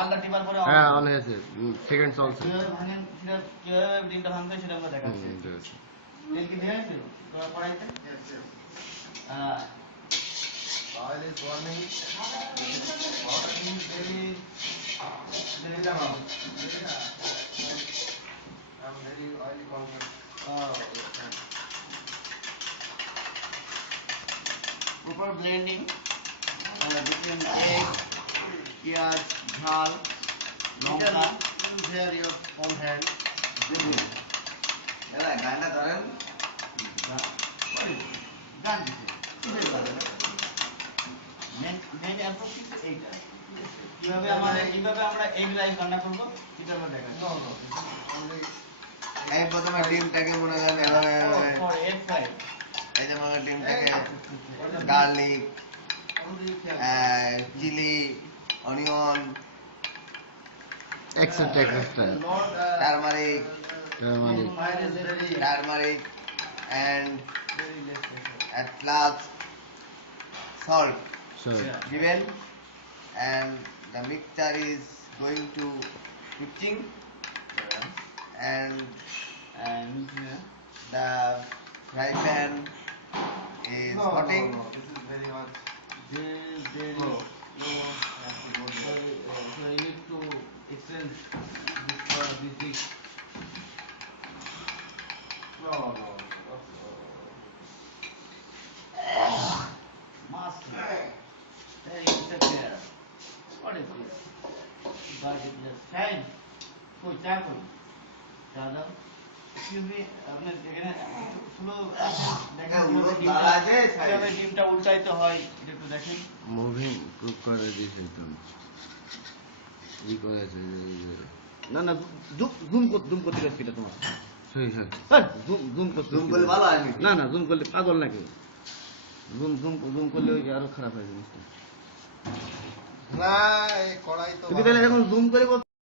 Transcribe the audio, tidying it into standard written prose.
লালটা টিপার পরে হ্যাঁ অন হয়েছে, সেকেন্ড চলছে। কিভাবে ডিমটা ভাঙতে সেটা আমরা দেখাচ্ছি। ঠিক আছে। তেল কি দেওয়া হয়েছিল তোমার কড়াইতে? Oil is warming. Water is very down. I'm very oily conscious. Proper blending between egg, piyaj, jhal, Lanka. Use here your own hand. এরা গানটা ধরেন গান দিছে মেন অ্যাপ্রোচ কিন্তু এইটা। কিভাবে আমরা এগ রাইস রান্না করবো সেটা আমরা দেখাচ্ছি। No, no. Only এই প্রথমে ডিমটাকে মনে করেন এভাবে এভাবে ফর এগ ফ্রাই। এই যে মনে করেন ডিমটাকে garlic, chilli, onion, etcetera etcetera. Lord, turmeric মানে fire is very and Very less pressure. at last salt সব given, and the mixture is going to cooking, and And the fry pan is No, hotting. no, no. This is very much. very Oh. low. So you need to exchange this dish. No, no. Master. Very disappear. What is this? But it just fine. So charcoal. Chada. Excuse me, আপনার এখানে slow দেখেন কিভাবে ডিমটা উল্টাইতে হয় এটা একটু দেখেন। Moving cook করে দিয়েছে তো ই করেছে না না জুম করতে গেছি এটা তোমার সই সই জুম করতে Zoom করলে ভালো হয় নাকি? না না জুম করলে পাগল নাকি জুম করলে ওই আরো খারাপ হয় জিনিসটা না এই কড়াই তো তুমি তাহলে এখন জুম করে